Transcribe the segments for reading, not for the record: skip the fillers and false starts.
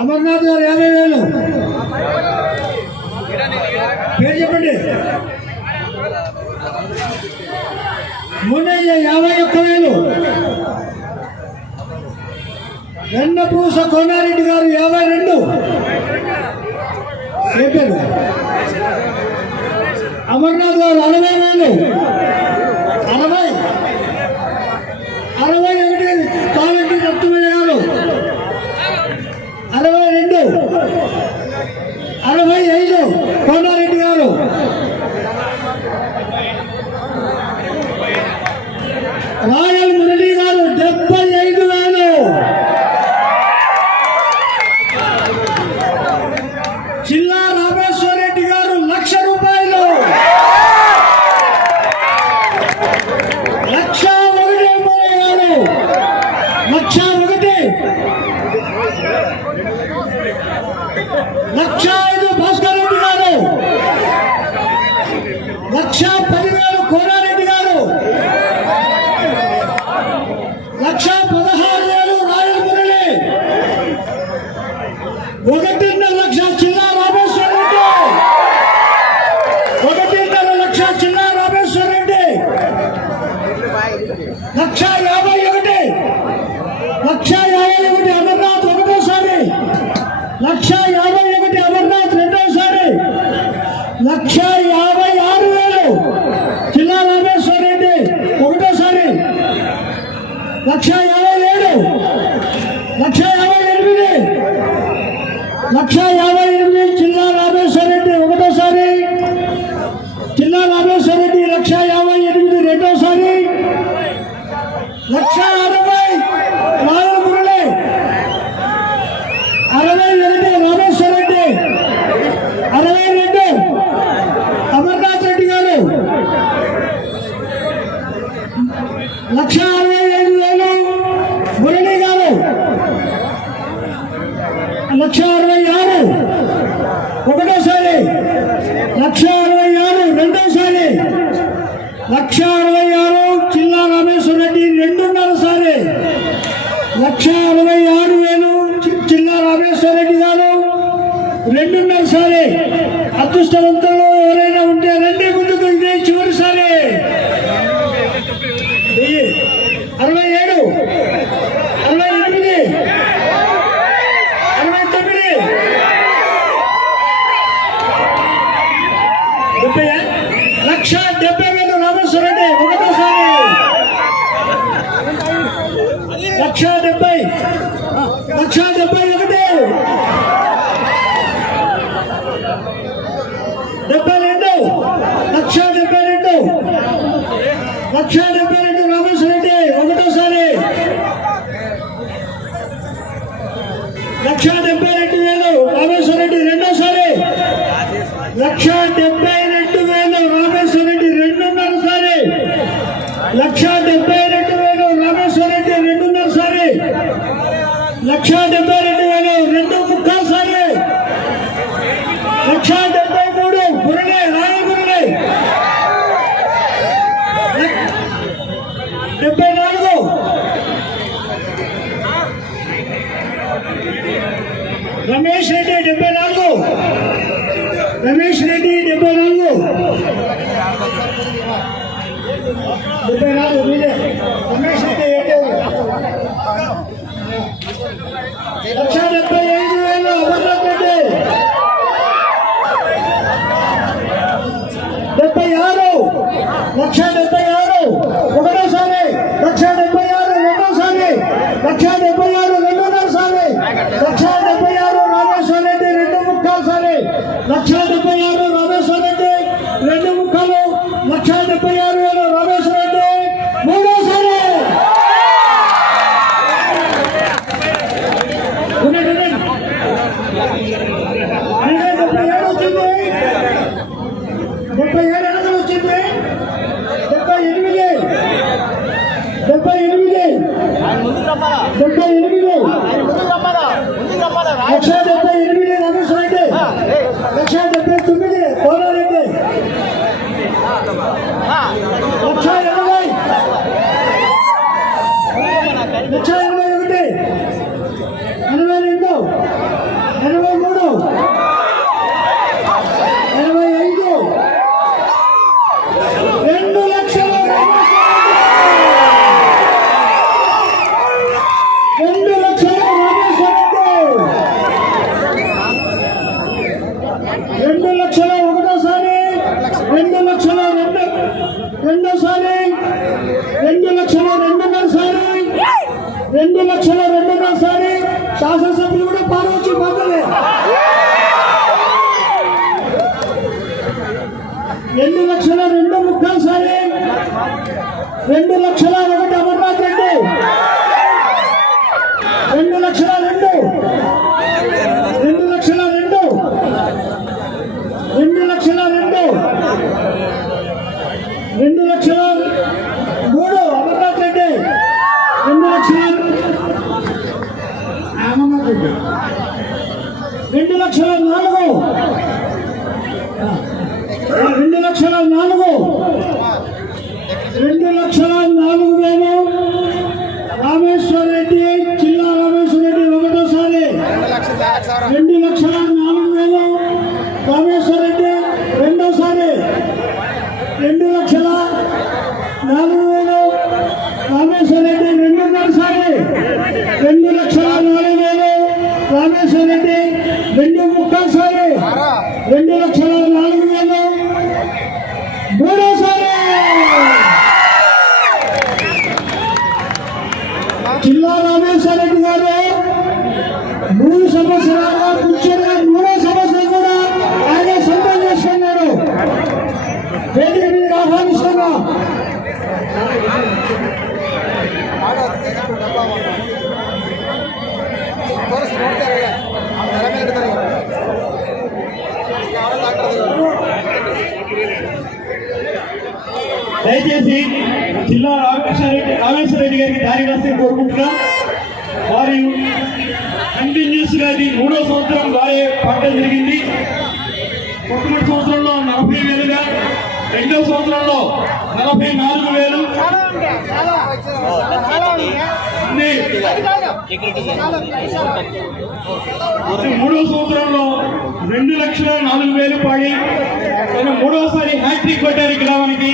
అమర్నాథ్ గారు 50,000. పేరు చెప్పండి. మునయ్య 51,000. వెన్నపూస కోనారెడ్డి గారు 52. చెప్పారు. అమర్నాథ్ గారు 60,000. 61 కాలంటి రత్నమయ్య గారు 62. 65 కోనారెడ్డి గారు. రాయల్ మురళి గారు 75,000. చిల్లా రామేశ్వర రెడ్డి గారు 1,00,000 రూపాయలు. 1,01 గారు 1,01. 1,05 భాస్కర్ రెడ్డి గారు. 1,10,000 కోనారెడ్డి గారు. 1,16,000 రాయల్ మురళి. 1,50,000 చిల్లా రామేశ్వర రెడ్డి. 1,50,000 చిల్లా రామేశ్వర రెడ్డి. 1,51,000. 1,51,000 అమర్నాథ్ ఒకటోసారి. 1,51,000 అమర్నాథ్ రెండోసారి. 1,56,000 చిల్లా రామేశ్వర రెడ్డి ఒకటోసారి. 1,57,000. 1,58,000. 1,58,000 చిల్లా రామేశ్వర రెడ్డి ఒకటోసారి. చిల్లా రామేశ్వర రెడ్డి 1,58,000 రెండోసారి. 1,60,000 రాయల్ మురళి. 61 రామేశ్వర రెడ్డి. 62 అమర్నాథ్ రెడ్డి గారు. 1,65,000 మురళి గారు. 1,66,000 ఒకటోసారి. 1,66,000 రెండోసారి. 1,66,000 చిల్లా రామేశ్వర రెడ్డి 2.5 సారి. 1,66,000 చిల్లా రామేశ్వర రెడ్డి గారు 2.5 సారి. అదృష్టవంతులు ఎవరైనా ఉంటే రండి ముందుకు. ఇదే చివరిసారి. 67, 68, 69, 1,70,000 రామేశ్వర రెడ్డి ఒకటోసారి. 1,70,000. 1,71. 72. 1,72. 1,72 రామేశ్వర రెడ్డి ఒకటోసారి. 1,72,000 రామేశ్వర రెడ్డి రెండోసారి. 1,72,000 రామేశ్వర రెడ్డి 2.5 సారి. 1,72,000 రామేశ్వర రెడ్డి 2.5 సారి. 1,72,000 2.5 సారి. 1,73 మురళి రాయల్ మురళి. 74. రమేష్ రెడ్డి 74. రమేష్ రెడ్డి 74. 74 మీదే. రమేష్ రెడ్డి 1,75,000 అమర్నాథ్ రెడ్డి. 76. 1,76 ఒకటోసారి. 1,76 రెండోసారి. 1,76 రెండోసారి సారి. 1,76 రామేశ్వర రెడ్డి 2.5 సారి. 1,76 రామేశ్వర రెడ్డి 2.5. 1,76,000 రామేశ్వర రెడ్డి మూడోసారి. వచ్చింది 77 ఎనకలు వచ్చింది. 78. 78. 78. 1,78 రామేశ్వర రెడ్డి. 1,79 కోనారెడ్డి. 1,80. 1,81. 2,02,000 శాసనసభ్యులు కూడా పాల్గొచ్చి పొందలే 2,02,000 ముఖ్యంసారి 2,01,000 అమర్నాథ్ రెడ్డి 2,02,000 2,02,000 2,03,000 అమర్నాథ్ రెడ్డి 2,00,000 అమర్నాథ్ రెడ్డి 2,04,000 2,04,000 రామేశ్వర రెడ్డి జిల్లా రామేశ్వర రెడ్డి ఒకటోసారి 2,04,000 రామేశ్వర రెడ్డి రెండోసారి 2,04,000 రామేశ్వర రెడ్డి రెండున్నరసారి 2,04,000 రామేశ్వర రెడ్డి 2,03,000 2,04,000 మూడోసారి జిల్లా రామేశ్వర రెడ్డి గారు 3 సంవత్సరాలుగా కూర్చొని 3వ సంవత్సరం కూడా ఆయన సొంతం చేసుకున్నాడు. వేదిక మీద ఆహ్వానిస్తున్నా దయచేసి జిల్లా రామేశ్వర రెడ్డి గారికి దారి వస్తే కోరుకుంటున్నా. వారు కంటిన్యూస్ గా ఇది 3వ సంవత్సరం వారే పట్టడం జరిగింది. మొట్టమొదటి సంవత్సరంలో 40,000గా 2వ సంవత్సరంలో 44,000 3వ సంవత్సరంలో 2,04,000 పాడి 3వసారి హ్యాట్రిక్ కొట్టారు గ్రామానికి.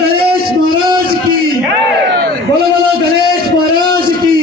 గణేష్ మహారాజ్ కి గణేష్ మహారాజ్ కి